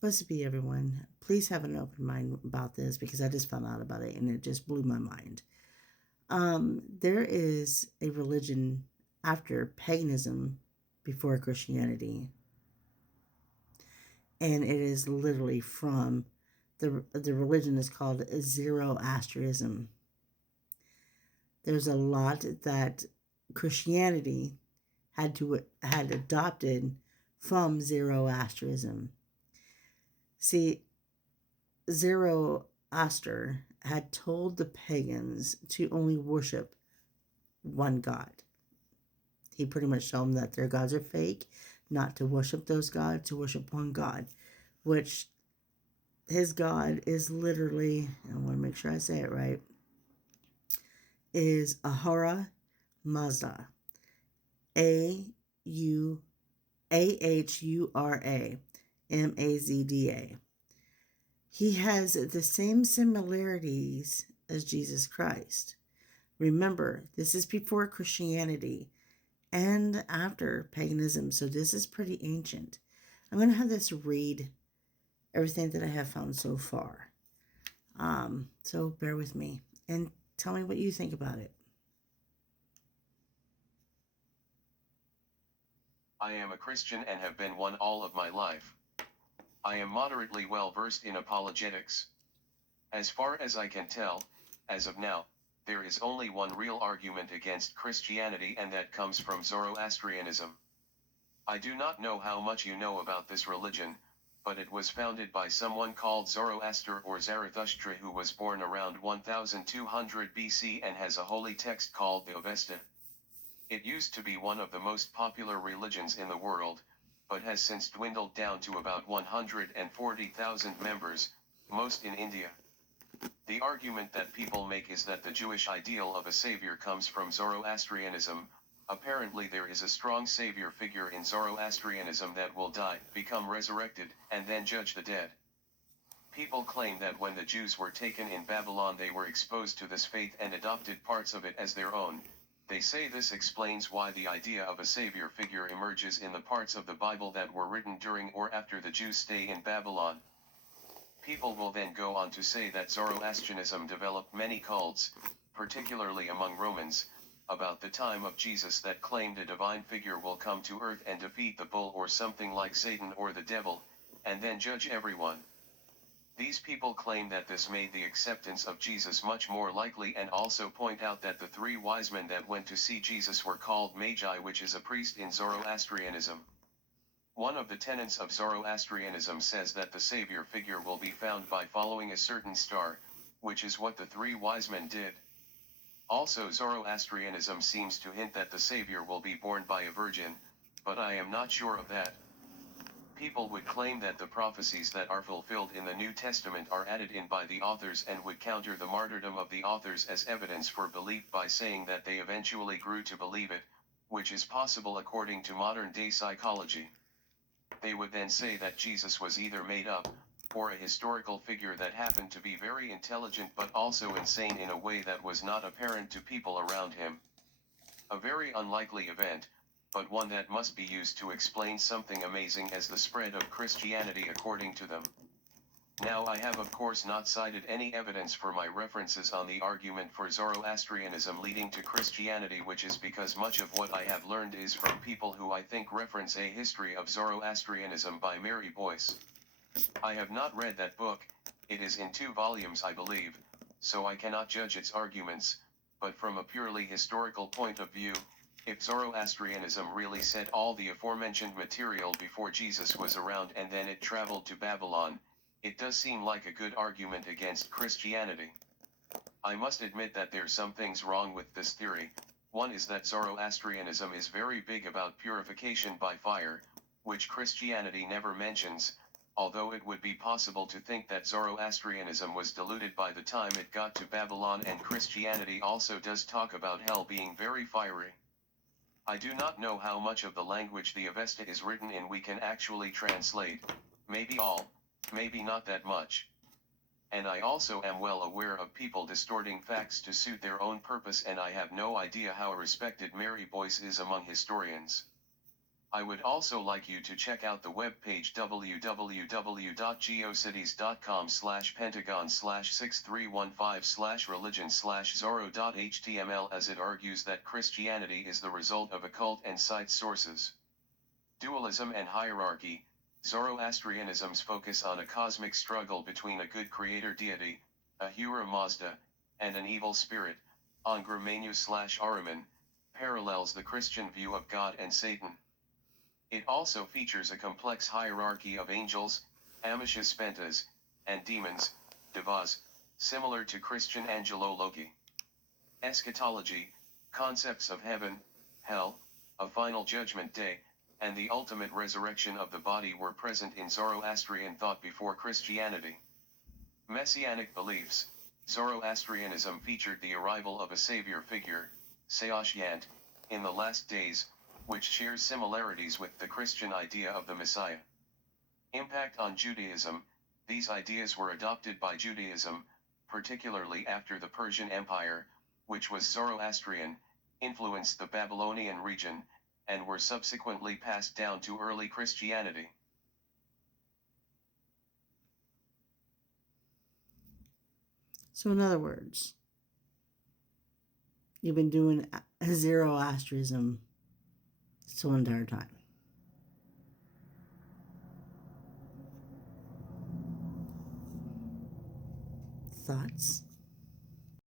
Blessed be everyone. Please have an open mind about this because I just found out about it and it just blew my mind. There is a religion after paganism before Christianity, and it is literally from the religion is called Zoroastrianism. There's a lot that Christianity had adopted from Zoroastrianism. See, Zoroaster had told the pagans to only worship one god. He pretty much told them that their gods are fake, not to worship those gods, to worship one god, which his god is literally, I want to make sure I say it right, is Ahura Mazda. Ahura Mazda. He has the same similarities as Jesus Christ. Remember, this is before Christianity and after paganism, so this is pretty ancient. I'm going to have this read everything that I have found so far. So bear with me and tell me what you think about it. I am a Christian and have been one all of my life. I am moderately well versed in apologetics. As far as I can tell, as of now, there is only one real argument against Christianity, and that comes from Zoroastrianism. I do not know how much you know about this religion, but it was founded by someone called Zoroaster or Zarathustra, who was born around 1200 BC and has a holy text called the Avesta. It used to be one of the most popular religions in the world, but has since dwindled down to about 140,000 members, most in India. The argument that people make is that the Jewish ideal of a savior comes from Zoroastrianism. Apparently there is a strong savior figure in Zoroastrianism that will die, become resurrected, and then judge the dead. People claim that when the Jews were taken in Babylon they were exposed to this faith and adopted parts of it as their own. They say this explains why the idea of a savior figure emerges in the parts of the Bible that were written during or after the Jews' stay in Babylon. People will then go on to say that Zoroastrianism developed many cults, particularly among Romans, about the time of Jesus that claimed a divine figure will come to earth and defeat the bull or something like Satan or the devil, and then judge everyone. These people claim that this made the acceptance of Jesus much more likely, and also point out that the three wise men that went to see Jesus were called Magi, which is a priest in Zoroastrianism. One of the tenets of Zoroastrianism says that the savior figure will be found by following a certain star, which is what the three wise men did. Also, Zoroastrianism seems to hint that the savior will be born by a virgin, but I am not sure of that. People would claim that the prophecies that are fulfilled in the New Testament are added in by the authors, and would counter the martyrdom of the authors as evidence for belief by saying that they eventually grew to believe it, which is possible according to modern-day psychology. They would then say that Jesus was either made up, or a historical figure that happened to be very intelligent but also insane in a way that was not apparent to people around him. A very unlikely event, but one that must be used to explain something amazing as the spread of Christianity according to them. Now, I have of course not cited any evidence for my references on the argument for Zoroastrianism leading to Christianity, which is because much of what I have learned is from people who I think reference A History of Zoroastrianism by Mary Boyce. I have not read that book. It is in 2 volumes I believe, so I cannot judge its arguments, but from a purely historical point of view, if Zoroastrianism really said all the aforementioned material before Jesus was around and then it traveled to Babylon, it does seem like a good argument against Christianity. I must admit that there's some things wrong with this theory. One is that Zoroastrianism is very big about purification by fire, which Christianity never mentions, although it would be possible to think that Zoroastrianism was diluted by the time it got to Babylon, and Christianity also does talk about hell being very fiery. I do not know how much of the language the Avesta is written in we can actually translate, maybe all, maybe not that much. And I also am well aware of people distorting facts to suit their own purpose, and I have no idea how respected Mary Boyce is among historians. I would also like you to check out the webpage www.geocities.com/pentagon/6315/religion/zoro.html, as it argues that Christianity is the result of a cult and cites sources. Dualism and hierarchy. Zoroastrianism's focus on a cosmic struggle between a good creator deity, Ahura Mazda, and an evil spirit, Angra-Mainyu/Ahriman, parallels the Christian view of God and Satan. It also features a complex hierarchy of angels, Amishaspentas, and demons, Devas, similar to Christian angelology. Eschatology, concepts of heaven, hell, a final judgment day, and the ultimate resurrection of the body were present in Zoroastrian thought before Christianity. Messianic beliefs. Zoroastrianism featured the arrival of a savior figure, Saoshyant, in the last days, which shares similarities with the Christian idea of the Messiah. Impact on Judaism. These ideas were adopted by Judaism, particularly after the Persian Empire, which was Zoroastrian, influenced the Babylonian region, and were subsequently passed down to early Christianity. So, in other words, you've been doing Zoroastrianism this whole entire time. Thoughts?